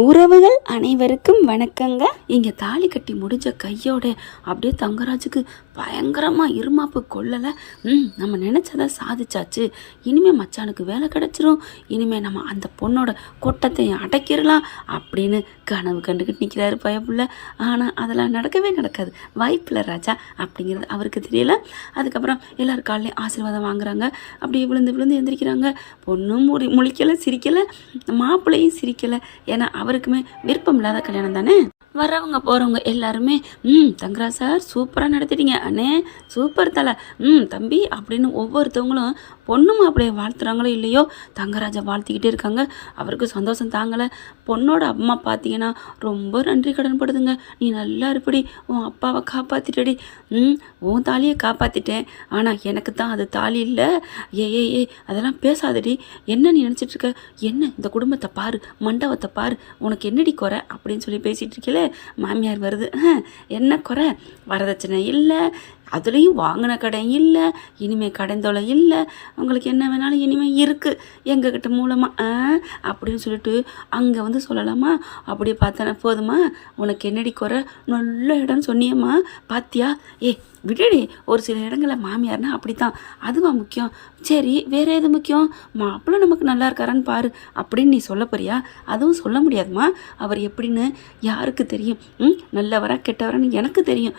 உறவுகள் அனைவருக்கும் வணக்கங்க. இங்கே தாலி கட்டி முடிஞ்ச கையோட அப்படியே தங்கராஜுக்கு பயங்கரமாக இருமாப்பு கொள்ளலை. நம்ம நினச்சதை சாதிச்சாச்சு, இனிமேல் மச்சானுக்கு வேலை கிடச்சிரும், இனிமேல் நம்ம அந்த பொண்ணோட கொட்டத்தை அடைக்கிடலாம் அப்படின்னு கனவு கண்டுக்கிட்டு நிற்கிறாரு பயப்புள்ள. ஆனால் அதெல்லாம் நடக்கவே நடக்காது, வாய்ப்பில்லை ராஜா அப்படிங்கிறது அவருக்கு தெரியல. அதுக்கப்புறம் எல்லோரும் காலையிலையும் ஆசீர்வாதம் வாங்குறாங்க, அப்படியே விழுந்து விழுந்து எந்திரிக்கிறாங்க. பொண்ணும் முழிக்கலை, சிரிக்கலை, மாப்பிள்ளையும் சிரிக்கலை. ஏன்னா அவருக்குமே விருப்பம் இல்லாத கல்யாணம் தானே. வர்றவங்க போகிறவங்க எல்லாருமே தங்கராஜ் சார் சூப்பராக நடத்திட்டீங்க, அண்ணே சூப்பர் தலை, தம்பி அப்படின்னு ஒவ்வொருத்தவங்களும் பொண்ணு மாப்பிள்ளையை வாழ்த்துறாங்களோ இல்லையோ தங்கராஜை வாழ்த்திக்கிட்டே இருக்காங்க. அவருக்கு சந்தோஷம் தாங்கலை. பொண்ணோட அம்மா பார்த்தீங்கன்னா ரொம்ப நன்றி கடன் படுதுங்க. நீ நல்லா இருப்படி, உன் அப்பாவை காப்பாற்றிட்டடி, உன் தாலியை காப்பாற்றிட்டேன், ஆனால் எனக்கு தான் அது தாலி இல்லை. ஏ அதெல்லாம் பேசாதடி, என்ன நீ நினச்சிட்ருக்க, என்ன இந்த குடும்பத்தை பாரு, மண்டபத்தை பாரு, உனக்கு என்னடி குறை அப்படின்னு சொல்லி பேசிகிட்டு இருக்கீங்களே. மாமியார் வருது, என்ன குறை, வரதட்சணை இல்லை, அதுலேயும் வாங்கின கடை இல்லை, இனிமேல் கடைந்தொலை இல்லை, உங்களுக்கு என்ன வேணாலும் இனிமேல் இருக்குது எங்ககிட்ட மூலமாக அப்படின்னு சொல்லிட்டு அங்கே வந்து சொல்லலாமா. அப்படியே பார்த்தேன்னா போதுமா, உனக்கு என்னடி குறை, நல்ல இடம்னு சொன்னியம்மா பாத்தியா, விடுடி, ஒரு சில இடங்களில் மாமியார்னா அப்படி தான், அதுவா முக்கியம், சரி வேறு எது முக்கியம், மாப்பிள்ளை நமக்கு நல்லா இருக்காரான்னு பாரு அப்படின்னு நீ சொல்ல போறியா, அதுவும் சொல்ல முடியாதுமா, அவர் எப்படின்னு யாருக்கு தெரியும், நல்லவரா கெட்டவரான்னு எனக்கு தெரியும்.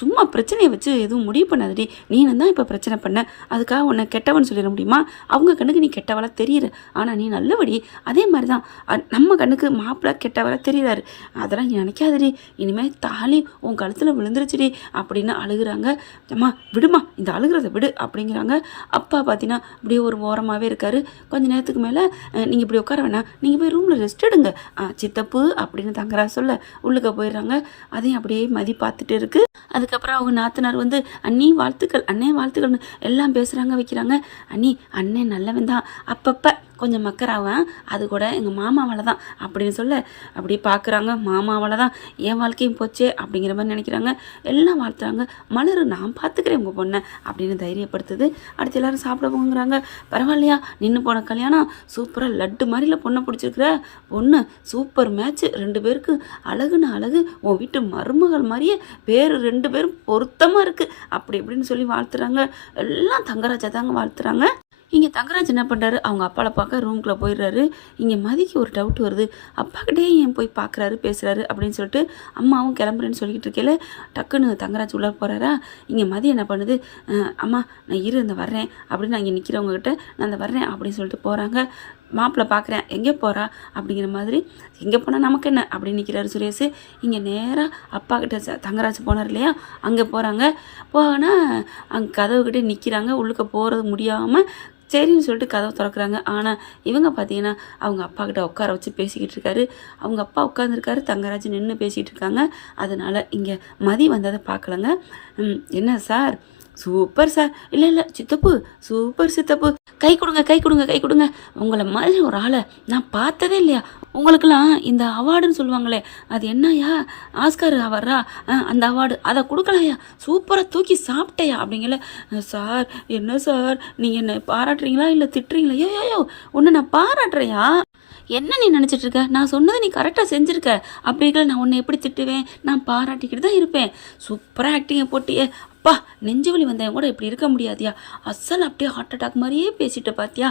சும்மா பிரச்சனையை வச்சு எதுவும் முடிவு பண்ணாதடி, நீனும் தான் இப்போ பிரச்சனை பண்ண, அதுக்காக உன்னை கெட்டவன் சொல்லிட முடியுமா, அவங்க கண்ணுக்கு நீ கெட்டவளா தெரியுற, ஆனால் நீ நல்லபடி, அதே மாதிரி தான் நம்ம கண்ணுக்கு மாப்பிள்ளை கெட்டவளா தெரியுறாரு, அதெல்லாம் நீ நினைக்காதடி, இனிமேல் தாலி உன் கழுத்தில் விழுந்துருச்சுடி அப்படின்னு அழுகுறாங்க. அம்மா விடுமா, இந்த அழுகிறத விடு அப்படிங்கிறாங்க. அப்பா பார்த்தீங்கன்னா அப்படியே ஒரு ஓரமாகவே இருக்காரு. கொஞ்ச நேரத்துக்கு மேலே நீங்கள் இப்படி உட்கார வேணாம், நீங்கள் போய் ரூமில் ரெஸ்ட் எடுங்க சித்தப்பு அப்படின்னு தங்கராஜ் சொல்ல உள்ளுக்க போயிடுறாங்க. அதையும் அப்படியே மதி பார்த்துட்டு இருக்கு. அதுக்கப்புறம் அவங்க நாத்தனார் வந்து அண்ணி வாழ்த்துக்கள், அண்ணே வாழ்த்துக்கள்னு எல்லாம் பேசுகிறாங்க வைக்கிறாங்க. அண்ணே நல்லவன் தான், அப்பப்போ கொஞ்சம் மக்கராவன், அது கூட எங்கள் மாமாவால் தான் அப்படின்னு சொல்ல அப்படி பார்க்குறாங்க. மாமாவால் தான் என் வாழ்க்கையும் போச்சே அப்படிங்கிற மாதிரி நினைக்கிறாங்க. எல்லாம் வாழ்த்துறாங்க. மலர் நான் பார்த்துக்கிறேன் உங்கள் பொண்ணை அப்படின்னு தைரியப்படுத்துது. அடுத்து எல்லோரும் சாப்பிட போங்கிறாங்க. பரவாயில்லையா, நின்று போன கல்யாணம் சூப்பராக லட்டு மாதிரில பொண்ணை பிடிச்சிருக்கிற பொண்ணு, சூப்பர் மேட்ச்சு, 2 பேருக்கு அழகுன்னு அழகு, உன் வீட்டு மருமகள் மாதிரியே பேர் 2 பேரும் பொருத்தமாக இருக்குது அப்படி இப்படின்னு சொல்லி வாழ்த்துறாங்க. எல்லாம் தங்கராஜா தாங்க வாழ்த்துறாங்க. இங்கே தங்கராஜ் என்ன பண்ணுறாரு, அவங்க அப்பாவை பார்க்க ரூம்குள்ளே போயிடுறாரு. இங்கே மதிக்கு ஒரு டவுட் வருது, அப்பாக்கிட்டே ஏன் போய் பார்க்குறாரு பேசுகிறாரு அப்படின்னு சொல்லிட்டு அம்மாவும் கிளம்புறேன்னு சொல்லிக்கிட்டு இருக்கேல டக்குன்னு தங்கராஜ் உள்ளே போகிறாரா. இங்கே மதி என்ன பண்ணுது, அம்மா நான் இந்த வர்றேன் அப்படின்னு நான் இங்கே நிற்கிறவங்ககிட்ட நான் அந்த வர்றேன் அப்படின்னு சொல்லிட்டு போகிறாங்க. மாப்பிள்ளை பார்க்குறேன், எங்கே போகிறா அப்படிங்கிற மாதிரி, எங்கே போனால் நமக்கு என்ன அப்படின்னு நிற்கிறாரு சுரேஷ். இங்கே நேராக அப்பா கிட்ட தங்கராஜ் போனார் இல்லையா, அங்கே போகிறாங்க. போனா அங்கே கதவுக்கிட்டே நிற்கிறாங்க. உள்ளுக்க போகிறது முடியாமல் சரின்னு சொல்லிட்டு கதவை திறக்கிறாங்க. ஆனால் இவங்க பார்த்தீங்கன்னா அவங்க அப்பா கிட்ட உட்கார வச்சு பேசிக்கிட்டு இருக்காரு. அவங்க அப்பா உட்காந்துருக்காரு, தங்கராஜ் நின்று பேசிகிட்டு இருக்காங்க. அதனால் இங்கே மதி வந்ததை பார்க்கலங்க. என்ன சார், சூப்பர் சார், இல்லை சித்தப்பு சூப்பர் சித்தப்பு, கை கொடுங்க கை கொடுங்க கை கொடுங்க, உங்களை மாதிரி ஒரு ஆளை நான் பார்த்ததே இல்லையா, உங்களுக்கெல்லாம் இந்த அவார்டுன்னு சொல்லுவாங்களே அது என்னையா, ஆஸ்கார் அவார்டா, அந்த அவார்டு அதை கொடுக்கலையா, சூப்பராக தூக்கி சாப்பிட்டையா அப்படிங்கல. சார் என்ன சார் நீங்கள் என்னை பாராட்டுறீங்களா இல்லை திட்டுறீங்களா, ஐயோ உன்னை நான் பாராட்டுறேயா, என்ன நீ நினச்சிட்டு இருக்க, நான் சொன்னதை நீ கரெக்டாக செஞ்சுருக்க, அப்படிங்கிற நான் உன்னை எப்படி திட்டுவேன், நான் பாராட்டிக்கிட்டு தான் இருப்பேன், சூப்பராக ஆக்டிங்கை போட்டியே, அப்பா நெஞ்சு வலி வந்தவன் கூட இப்படி இருக்க முடியாதியா, அசல் அப்படியே ஹார்ட் அட்டாக் மாதிரியே பேசிட்டு பார்த்தியா,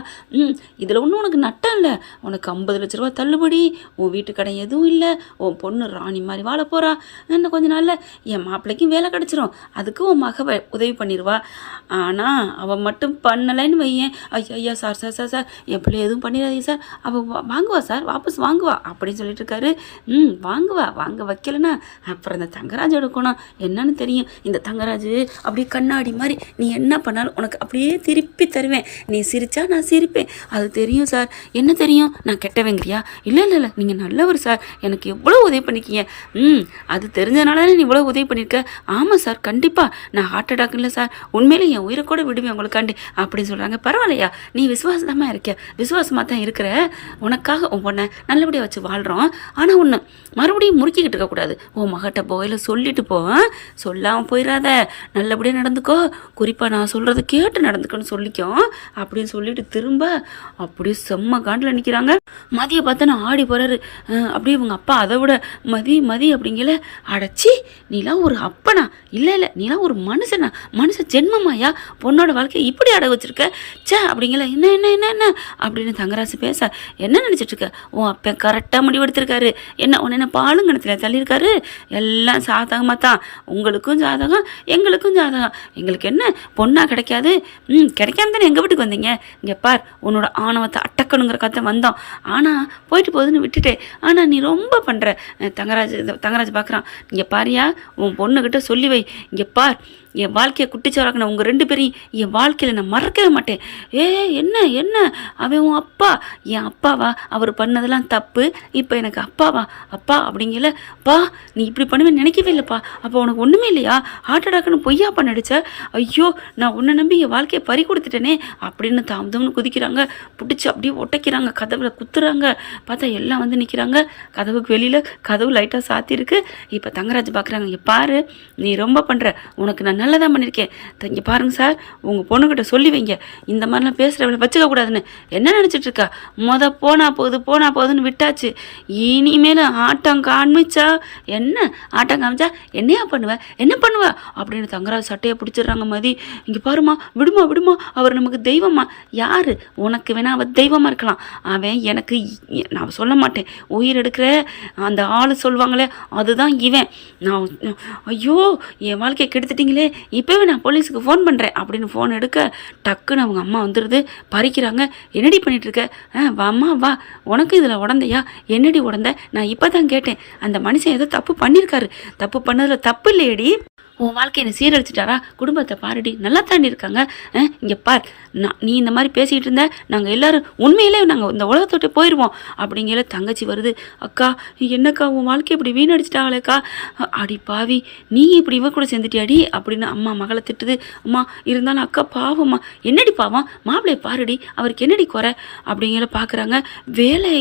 இதில் ஒன்றும் உனக்கு நட்டம் இல்லை, உனக்கு 50 லட்ச ரூபா தள்ளுபடி, உன் வீட்டு கடை எதுவும் இல்லை, உன் பொண்ணு ராணி மாதிரி வாழ போகிறா, இன்னும் கொஞ்ச நாளில் என் மாப்பிள்ளைக்கும் வேலை கிடச்சிரும், அதுக்கு உன் மக உதவி பண்ணிடுவா, ஆனால் அவன் மட்டும் பண்ணலைன்னு வையேன், ஐயா சார் சார் சார் சார் என் பிள்ளை எதுவும் பண்ணிடாதீங்க சார், அவள் வாங்குவா சார், வாபஸ் வாங்குவா அப்படின்னு சொல்லிட்டு இருக்காரு. வாங்குவா, வாங்க வைக்கலன்னா அப்புறம் இந்த தங்கராஜ் எடுக்கணும் என்னன்னு தெரியும், இந்த தங்கராஜ் அப்படியே கண்ணாடி மாதிரி நீ என்ன பண்ணாலும் உனக்கு அப்படியே திருப்பி தருவேன், நீ சிரிச்சா நான் சிரிப்பேன், அது தெரியும் சார். என்ன தெரியும், நான் கெட்டவங்கிறியா, இல்லை நீங்கள் நல்லவர் சார், எனக்கு எவ்வளோ உதவி பண்ணிக்கிங்க, அது தெரிஞ்சதுனால தானே நீ இவ்வளோ உதவி பண்ணியிருக்க, ஆமாம் சார் கண்டிப்பாக, நான் ஹார்ட் அட்டாக் இல்லை சார், உண்மையிலே என் உயிரை கூட விடுவேன் உங்களுக்காண்டி அப்படின்னு சொல்கிறாங்க. பரவாயில்லையா, நீ விசுவாசமாக இருக்க, விசுவாசமாக தான் இருக்கிற, உனக்காக உன் பொண்ணை நல்லபடியாக வச்சு வாழ்கிறோம், ஆனால் ஒன்று மறுபடியும் முறுக்கிக்கிட்டு இருக்கக்கூடாது, உன் மகட்ட போகையில் சொல்லிட்டு போவேன், சொல்லாமல் போயிடாத, நல்லபடியாக நடந்துக்கோ, குறிப்பாக நான் சொல்கிறத கேட்டு நடந்துக்கன்னு சொல்லிக்கோ அப்படின்னு சொல்லிட்டு திரும்ப அப்படியே செம்ம காண்டில் நிற்கிறாங்க. மதியை பார்த்தா நான் ஆடி போகிறாரு. அப்படியே இவங்க அப்பா அதை விட மதி மதி அப்படிங்கல, அடைச்சி நீலாம் ஒரு அப்பனா, இல்லை இல்லை நீலாம் ஒரு மனுஷனா, மனுஷ ஜென்மமாயா, பொண்ணோட வாழ்க்கையை இப்படி அடை வச்சிருக்க சே அப்படிங்கல. என்ன என்ன என்ன என்ன அப்படின்னு தங்கராசு பேச, என்ன நினச்சிட்டு இருக்க, உன் அப்போ கரெக்டாக முடிவெடுத்திருக்காரு, என்ன பாலுங்கணத்தில் தள்ளியிருக்காரு, எல்லாம் சாதகமாக தான், உங்களுக்கும் ஜாதகம் எங்களுக்கும் ஜாதகம், எங்களுக்கு என்ன பொண்ணா கிடைக்காது, கிடைக்காம தானே எங்கள் வீட்டுக்கு வந்தீங்க, இங்கே பார் உன்னோட ஆணவத்தை அட்டக்கணுங்கிற கதை வந்தோம், ஆனால் போயிட்டு போகுதுன்னு விட்டுட்டேன், ஆனால் நீ ரொம்ப பண்ணுற. தங்கராஜ் பார்க்குறான், இங்கே பாரியா உன் பொண்ணுக்கிட்ட சொல்லி வை, இங்கே பார் என் வாழ்க்கையை குட்டிச்சோராக்கின உங்கள் 2 பேரையும் என் வாழ்க்கையில் நான் மறக்கவே மாட்டேன். என்ன என்ன அவன் உன் அப்பா, என் அப்பாவா, அவர் பண்ணதெல்லாம் தப்பு, இப்போ எனக்கு அப்பாவா, அப்பா அப்படிங்கல, பா நீ இப்படி பண்ணுவேன்னு நினைக்கவே இல்லைப்பா, அப்போ உனக்கு ஒன்றுமே இல்லையா, ஹார்ட் அட்டாக்னு பொய்யா பண்ணிடுச்ச, ஐயோ நான் உன்னை நம்பி என் வாழ்க்கையை பறி கொடுத்துட்டேனே அப்படின்னு தாமதம்னு குதிக்கிறாங்க, பிடிச்சி அப்படியே ஒட்டைக்கிறாங்க, கதவுல குத்துறாங்க. பார்த்தா எல்லாம் வந்து நிற்கிறாங்க, கதவுக்கு வெளியில் கதவு லைட்டாக சாத்திருக்கு. இப்போ தங்கராஜ் பார்க்குறாங்க, இங்கே பாரு நீ ரொம்ப பண்ணுற, உனக்கு நான் நல்லதான் பண்ணியிருக்கேன், இங்கே பாருங்க சார் உங்கள் பொண்ணுக்கிட்ட சொல்லி வைங்க, இந்த மாதிரிலாம் பேசுகிறவளை வச்சுக்க கூடாதுன்னு. என்ன நினச்சிட்டு இருக்கா, போனா போகுதுன்னு விட்டாச்சு, இனிமேல் ஆட்டம் காமிச்சா என்ன, ஆட்டம் காமிச்சா என்னையா பண்ணுவேன், என்ன பண்ணுவா அப்படின்னு தங்கராஜ் சட்டையை பிடிச்சிடுறாங்க. மதி இங்கே பாருமா, விடுமா அவர் நமக்கு தெய்வமா, யார் உனக்கு வேணா அவர் தெய்வமாக இருக்கலாம், அவன் எனக்கு நான் சொல்ல மாட்டேன், உயிர் எடுக்கிற அந்த ஆள் சொல்லுவாங்களே அதுதான் இவன். நான் ஐயோ என் வாழ்க்கையை கெடுத்துட்டீங்களே, இப்போவே நான் போலீஸுக்கு ஃபோன் பண்ணுறேன் அப்படின்னு ஃபோன் எடுக்க டக்குன்னு அவங்க அம்மா வந்துடுது, பறிக்கிறாங்க. என்னடி பண்ணிகிட்ருக்க, வாம்மா வா, உனக்கு இதில் உடந்தையா, என்னடி உடந்த, நான் இப்போ தான் கேட்டேன், அந்த மனுஷன் ஏதோ தப்பு பண்ணியிருக்காரு, தப்பு பண்ணதில் தப்பு இல்லையடி, உன் வாழ்க்கையை சீரழிச்சிட்டாரா, குடும்பத்தை பாருடி நல்லா தாண்டி இருக்காங்க, இங்கே பார் நீ இந்த மாதிரி பேசிகிட்டு இருந்த, நாங்கள் எல்லோரும் உண்மையிலே நாங்கள் இந்த உலகத்தொட்டு போயிடுவோம் அப்படிங்கிற. தங்கச்சி வருது, அக்கா என்னக்கா உன் வாழ்க்கை இப்படி வீணடிச்சிட்டாங்களேக்கா, அடி பாவி நீ இப்படி இவ கூட சேர்ந்துட்டியாடி அப்படின்னு அம்மா மகளை திட்டுது. அம்மா இருந்தாலும் அக்கா பாவம்மா, என்னடி பாவம், மாப்பிள்ளையை பாருடி அவருக்கு என்னடி குறை அப்படிங்கிற. பார்க்குறாங்க, வேலை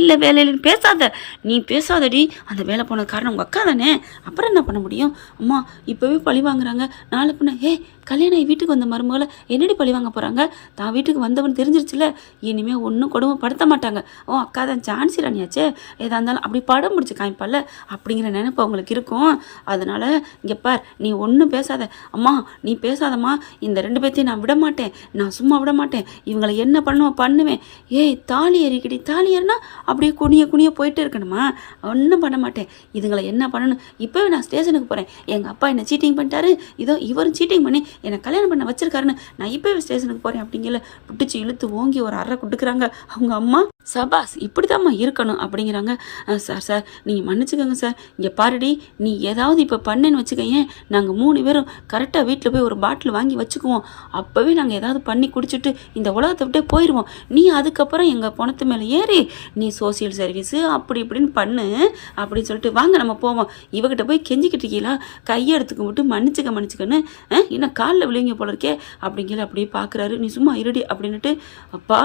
இல்லைன்னு பேசாத, நீ பேசாதடி, அந்த வேலை போனது காரணம் உங்கள் அக்கா தானே, அப்புறம் என்ன பண்ண முடியும். அம்மா இப்போவே பழி வாங்குறாங்க, நாளை பின்ன கல்யாணம் வீட்டுக்கு வந்த மருமகளை என்னடி பழி வாங்க போகிறாங்க, தான் வீட்டுக்கு வந்தவன் தெரிஞ்சிருச்சுல, இனிமேல் ஒன்றும் கொடுமைப்படுத்த மாட்டாங்க, அக்கா தான் ஜான்சி ராணியாச்சே, எதாக இருந்தாலும் அப்படி படம் முடிச்சு காமிப்பால அப்படிங்கிற நினைப்பு அவங்களுக்கு இருக்கும். அதனால் இங்கே பார் நீ ஒன்றும் பேசாத, அம்மா நீ பேசாதம்மா, இந்த 2 பேர்த்தையும் நான் விட மாட்டேன், நான் சும்மா விட மாட்டேன், இவங்களை என்ன பண்ணுவேன், தாலி ஏறிக்கிடி, தாலி ஏறினா அப்படியே குனிய போயிட்டு இருக்கணுமா, ஒன்றும் பண்ண மாட்டேன், இதுங்களை என்ன பண்ணணும், இப்போவே நான் ஸ்டேஷனுக்கு போகிறேன், எங்கள் அப்பா என்ன சீட்டிங் பண்ணிட்டாரு, இதோ இவரும் சீட்டிங் பண்ணி என்னை கல்யாணம் பண்ண வச்சிருக்காருன்னு நான் இப்போவே ஸ்டேஷனுக்கு போகிறேன் அப்படிங்கிற. பிடிச்சி இழுத்து ஓங்கி ஒரு அறை கொடுக்குறாங்க அவங்க அம்மா. சபாஸ் இப்படிதாம்மா இருக்கணும் அப்படிங்கிறாங்க. சார் நீங்கள் மன்னிச்சுக்கோங்க சார், இங்கே பாருடி நீ ஏதாவது இப்போ பண்ணேன்னு வச்சுக்கோங்க, நாங்கள் 3 பேரும் கரெக்டாக வீட்டில் போய் ஒரு பாட்டில் வாங்கி வச்சுக்குவோம், அப்போவே நாங்கள் ஏதாவது பண்ணி குடிச்சிட்டு இந்த உலகத்தை விட்டே போயிடுவோம், நீ அதுக்கப்புறம் எங்கள் பணத்து மேலே ஏறி நீ சோசியல் சர்வீஸு அப்படி இப்படின்னு பண்ணு அப்படின்னு சொல்லிட்டு வாங்க நம்ம போவோம். இவகிட்ட போய் கெஞ்சிக்கிட்டு இருக்கீங்களா, கையெடுத்துக்க மட்டும் மன்னிச்சுக்கன்னு இன்னும் காலில் விழுங்க போல இருக்கே அப்படிங்கிற. அப்படியே பார்க்குறாரு, நீ சும்மா இருடி அப்படின்னுட்டு, அப்பா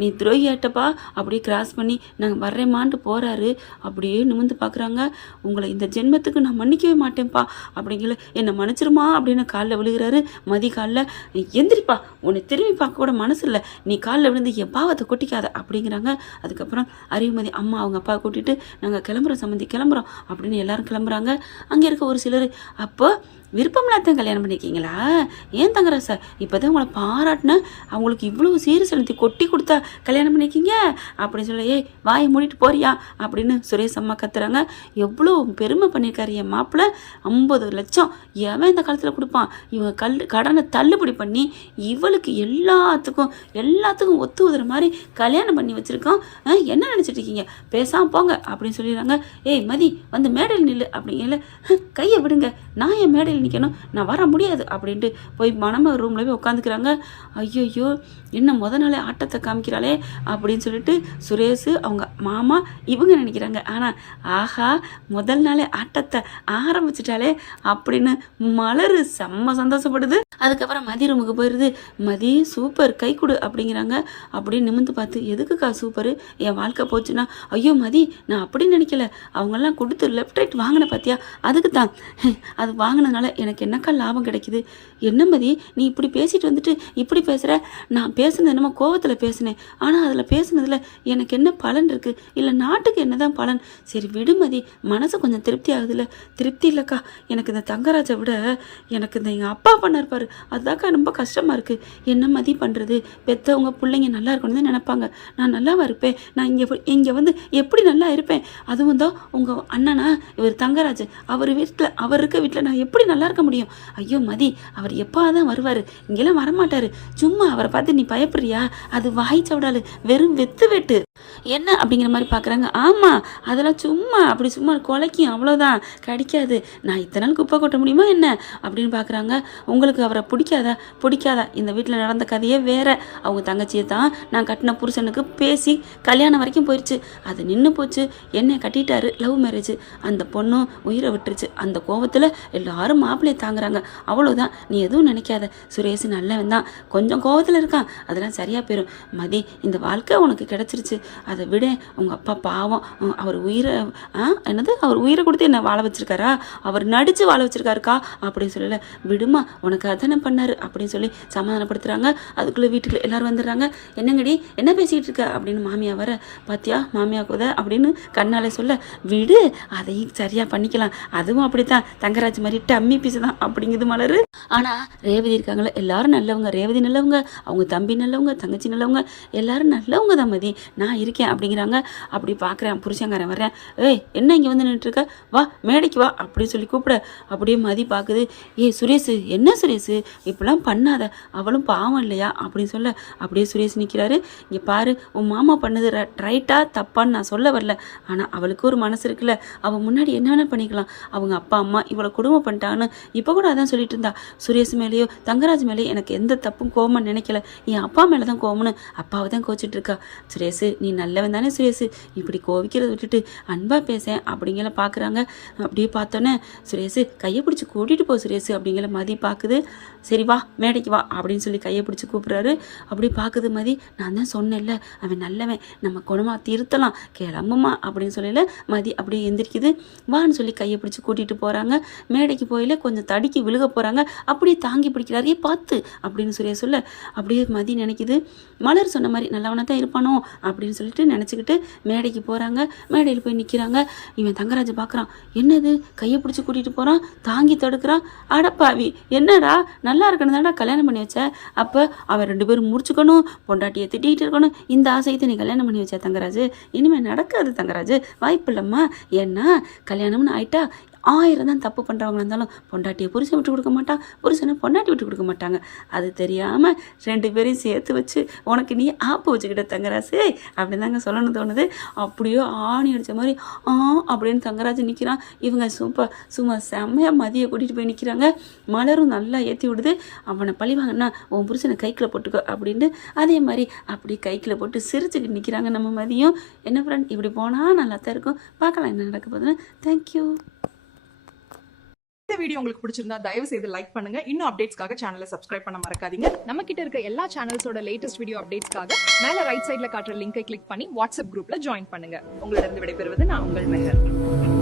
நீ துரோகியாட்டப்பா அப்படியே கிராஸ் பண்ணி நாங்கள் வர்றேம்மான்ட்டு போகிறாரு. அப்படியே நிமிந்து பார்க்குறாங்க, உங்களை இந்த ஜென்மத்துக்கு நான் மன்னிக்கவே மாட்டேன்ப்பா அப்படிங்கிற, என்னை மன்னிச்சிருமா அப்படின்னு காலில் விழுகிறாரு. மதி காலில், எந்திரிப்பா உன்னை திரும்பி பார்க்க கூட மனசு இல்லை, நீ காலில் விழுந்து என் பாவத்தை கொட்டிக்காத அப்படிங்கிறாங்க. அதுக்கப்புறம் அறிவுமதி அம்மா அவங்க அப்பா கூட்டிகிட்டு நாங்கள் கிளம்புறோம் சம்மந்தி கிளம்புறோம் அப்படின்னு எல்லாரும் கிளம்புறாங்க. அங்கே இருக்க ஒரு சிலர், அப்போ விருப்பமில்லாதான் கல்யாணம் பண்ணியிருக்கீங்களா, ஏன் தங்கராசா இப்போ தான் உங்களை பாராட்டினேன், அவங்களுக்கு இவ்வளோ சீர் செலுத்தி கொட்டி கொடுத்தா கல்யாணம் பண்ணியிருக்கீங்க அப்படின்னு சொல்ல, வாயை மூடிட்டு போறியா அப்படின்னு சுரேஷ் அம்மா கத்துறாங்க. எவ்வளோ பெருமை பண்ணியிருக்காரு என் மாப்பிள்ளை, 50 லட்சம் எவன் இந்த காலத்தில் கொடுப்பான், இவங்க கடனை தள்ளுபடி பண்ணி இவளுக்கு எல்லாத்துக்கும் ஒத்து உதுற மாதிரி கல்யாணம் பண்ணி வச்சுருக்கோம், என்ன நினச்சிட்டு இருக்கீங்க, பேசாமல் போங்க அப்படின்னு சொல்லிடுறாங்க. மதி வந்து மேடையில் நில்லு அப்படிங்கல, கையை விடுங்க, நான் என் மேடையில் நிற்கணும், நான் வர முடியாது அப்படின்ட்டு போய் மணமக ரூமில் போய் உட்காந்துக்கிறாங்க. ஐயோ என்ன நாளே ஆட்டத்தை காமிக்கிறாளே அப்படின்னு சொல்லிட்டு சுரேஷ் அவங்க மாமா இவங்க நினைக்கிறாங்க. ஆனால் ஆஹா முதல் நாளே ஆட்டத்தை ஆரம்பிச்சிட்டாலே அப்படின்னு மலர் செம்ம சந்தோஷப்படுது. அதுக்கப்புறம் மதி ரூமுக்கு போயிடுது. மதி சூப்பர் கை கொடு அப்படிங்கிறாங்க. அப்படியே நிமிந்து பார்த்து, எதுக்குக்கா சூப்பரு, என் வாழ்க்கை போச்சுன்னா, ஐயோ மதி நான் அப்படி நினைக்கல, அவங்கெல்லாம் கொடுத்து லெஃப்ட் ரைட் வாங்கின பார்த்தியா, அதுக்கு தான் அது வாங்கினதுனால அதனால எனக்கு என்னக்கா லாபம் கிடைக்குது? என்ன மதி நீ இப்படி பேசிட்டு வந்துட்டு இப்படி பேசுகிற? நான் பேசுனது என்னமோ கோவத்தில் பேசினேன், ஆனால் அதில் பேசுனதில் எனக்கு என்ன பலன் இருக்குது? இல்லை நாட்டுக்கு என்ன தான் பலன்? சரி விடுமதி, மனசு கொஞ்சம் திருப்தி ஆகுதுல்ல? திருப்தி இல்லைக்கா, எனக்கு இந்த தங்கராஜை விட எனக்கு இந்த எங்கள் அப்பா பண்ணார் பாரு, அதுதாக்கா ரொம்ப கஷ்டமாக இருக்குது. என்ன மதி பண்ணுறது? பெற்றவங்க பிள்ளைங்க நல்லா இருக்கணும்னு தான் நினைப்பாங்க. நான் நல்லாவா இருப்பேன்? நான் இங்கே வந்து எப்படி நல்லா இருப்பேன்? அதுவும் தான் உங்கள் அண்ணனா இவர் தங்கராஜ், அவர் இருக்க வீட்டில் நான் எப்படி நல்லா இருக்க முடியும்? ஐயோ மதி, அவர் எப்போ தான் வருவார்? இங்கெல்லாம் வரமாட்டார். சும்மா அவரை பார்த்து நீ பயப்படுறியா? அது வாய் சவுடாலு, வெறும் வெத்து வெட்டு. என்ன அப்படிங்கிற மாதிரி பார்க்குறாங்க. ஆமாம், அதெல்லாம் சும்மா அப்படி சும்மா கொலைக்கும், அவ்வளோதான், கடிக்காது. நான் இத்தனை நாள் குப்பை கொட்ட முடியுமா என்ன அப்படின்னு பார்க்குறாங்க. உங்களுக்கு அவரை பிடிக்காதா? இந்த வீட்டில் நடந்த கதையே வேற. அவங்க தங்கச்சியை தான் நான் கட்டின புருஷனுக்கு பேசி கல்யாணம் வரைக்கும் போயிடுச்சு. அது நின்று போச்சு. என்னை கட்டிட்டாரு, லவ் மேரேஜ். அந்த பொண்ணும் உயிரை விட்டுருச்சு. அந்த கோபத்தில் எல்லாரும் மாப்பிள்ளையை தாங்குறாங்க. அவ்வளோதான், நீ எதுவும் நினைக்காத. சுரேஷ் நல்லவன் தான், கொஞ்சம் கோபத்தில் இருக்கான், அதெல்லாம் சரியாக போயிடும். மதி, இந்த வாழ்க்கை உனக்கு கிடச்சிருச்சு, அதை விட. உங்கள் அப்பா பாவம், அவர் உயிரை கொடுத்து என்ன வாழ வச்சிருக்காரா? அவர் நடித்து வாழ வச்சிருக்காருக்கா அப்படின்னு சொல்லல. விடுமா, உனக்கு அதானே பண்ணாரு அப்படின்னு சொல்லி சமாதானப்படுத்துகிறாங்க. அதுக்குள்ளே வீட்டுக்கு எல்லாரும் வந்துடுறாங்க. என்னங்கடி என்ன பேசிக்கிட்டு இருக்க அப்படின்னு மாமியா வர. பாத்தியா மாமியா குத அப்படின்னு கண்ணாலே சொல்ல. விடு, அதையும் சரியாக பண்ணிக்கலாம். அதுவும் அப்படித்தான், தங்கராஜ் மாதிரி டம்மி பீஸ் தான் அப்படிங்குது மலரு. ஆனால் ரேவதி இருக்காங்களே, எல்லாரும் நல்லவங்க. ரேவதி நல்லவங்க, அவங்க தம்பி நல்லவங்க, தங்கச்சி நல்லவங்க, எல்லாரும் நல்லவங்க தான் மதி. நான் இருக்கேன் அப்படிங்கிறாங்க. அப்படி பார்க்குறேன், புருஷங்காரன் வர்றேன். ஏய் என்ன இங்கே வந்து நின்றுருக்க? வா மேடைக்கு வா அப்படின்னு சொல்லி கூப்பிட. அப்படியே மதி பார்க்குது. சுரேஷ், என்ன சுரேஷ் இப்படிலாம் பண்ணாத, அவளும் பாவம் இல்லையா அப்படின்னு சொல்ல. அப்படியே சுரேஷ் நிற்கிறாரு. இங்கே பாரு, உன் மாமா பண்ணது ரைட்டா தப்பான்னு நான் சொல்ல வரல, ஆனால் அவளுக்கு ஒரு மனசு இருக்குல்ல, அவள் முன்னாடி என்னென்ன பண்ணிக்கலாம். அவங்க அப்பா அம்மா இவ்வளோ குடும்பம் பண்ணிட்டான்னு இப்போ கூட அதான் சொல்லிட்டு இருந்தா. சுரேஷ் மேலேயோ தங்கராஜ் மேலேயோ எனக்கு எந்த தப்பும் கோவம்னு நினைக்கல, என் அப்பா மேலே தான் கோவம்னு அப்பாவை தான் கோச்சிட்டு இருக்கா. சுரேஷ் நீ நல்லவன் தானே சுரேஷ், இப்படி கோவிக்கிறத விட்டுட்டு அன்பா பேசேன் அப்படிங்கிற பார்க்குறாங்க. அப்படியே பார்த்தோன்னே சுரேஷ் கையை பிடிச்சி கூட்டிகிட்டு போ சுரேஷ் அப்படிங்கிற மதி பார்க்குது. சரி வா மேடைக்கு வா அப்படின்னு சொல்லி கையை பிடிச்சி கூப்பிட்றாரு. அப்படி பார்க்குது மதி. நான் தான் சொன்னேன்ல அவன் நல்லவன், நம்ம குணமாக திருத்தலாம், கிளம்புமா அப்படின்னு சொல்லல. மதி அப்படியே எந்திரிக்குது. வான்னு சொல்லி கையை பிடிச்சி கூட்டிகிட்டு போகிறாங்க. மேடைக்கு போயில கொஞ்சம் தடுக்கி விழுக போகிறாங்க. அப்படியே தாங்கி பிடிக்கிறாரு. பார்த்து அப்படின்னு சுரேஷ் சொல்ல. அப்படியே மதி நினைக்குது, மலர் சொன்ன மாதிரி நல்லவனா தான் இருப்பானோ அப்படின்னு சொல்லிட்டு நினச்சிக்கிட்டு மேடைக்கு போகிறாங்க. மேடையில் போய் நிற்கிறாங்க. இவன் தங்கராஜ் பார்க்குறான். என்னது கையை பிடிச்சி கூட்டிகிட்டு போகிறான், தாங்கி தடுக்கிறான். அடப்பாவி, என்னடா நல்லா இருக்கணும் தானடா கல்யாணம் பண்ணி வச்ச, அப்போ அவன் 2 பேரும் முடிச்சுக்கணும், பொண்டாட்டியை திட்டிகிட்டு இருக்கணும், இந்த ஆசையத்தை நீ கல்யாணம் பண்ணி வச்ச தங்கராஜ். இனிமேல் நடக்காது தங்கராஜ், வாய்ப்பு இல்லைம்மா. ஏன்னா கல்யாணம்னு ஆயிட்டா 1000 தான் தப்பு பண்ணுறவங்களா இருந்தாலும் பொண்டாட்டியை புருஷன் விட்டு கொடுக்க மாட்டான், புருஷனை பொண்டாட்டி விட்டு கொடுக்க மாட்டாங்க. அது தெரியாமல் 2 பேரையும் சேர்த்து வச்சு உனக்கு நீ ஆப்பு வச்சுக்கிட்ட தங்கராஜ் அப்படின்னு தாங்க சொல்லணும்னு தோணுது. அப்படியோ ஆணி அடித்த மாதிரி அப்படின்னு தங்கராஜ் நிற்கிறான். இவங்க சும்மா செம்மையாக மதியை கூட்டிகிட்டு போய் நிற்கிறாங்க. மலரும் நல்லா ஏற்றி விடுது. அவனை பழிவாங்கன்னா உன் புருஷனை கைக்கில் போட்டுக்கோ அப்படின்ட்டு அதே மாதிரி அப்படி கைக்கில் போட்டு சிரிச்சுக்கிட்டு நிற்கிறாங்க. நம்ம மதியம் என்ன ஃப்ரெண்ட், இப்படி போனால் நல்லா தான் இருக்கும். பார்க்கலாம் என்ன நடக்க போகுதுன்னு. தேங்க்யூ. இந்த வீடியோ உங்களுக்கு பிடிச்சிருந்தா தயவு செய்து லைக் பண்ணுங்க. இன்னும் அப்டேட்ஸ்க்காக சேனலை சப்ஸ்கிரைப் பண்ண மறக்காதீங்க. நம்ம கிட்ட இருக்க எல்லா சேனல்ஸோட லேட்டஸ்ட் வீடியோ அப்டேட்ஸ்க்காக மேல ரைட் சைடுல காட்டுற லிங்கை கிளிக் பண்ணி வாட்ஸ்அப் குரூப்ல ஜாயின் பண்ணுங்க. உங்களிடம் விடைபெறுவது நான் உங்கள் மெஹர்.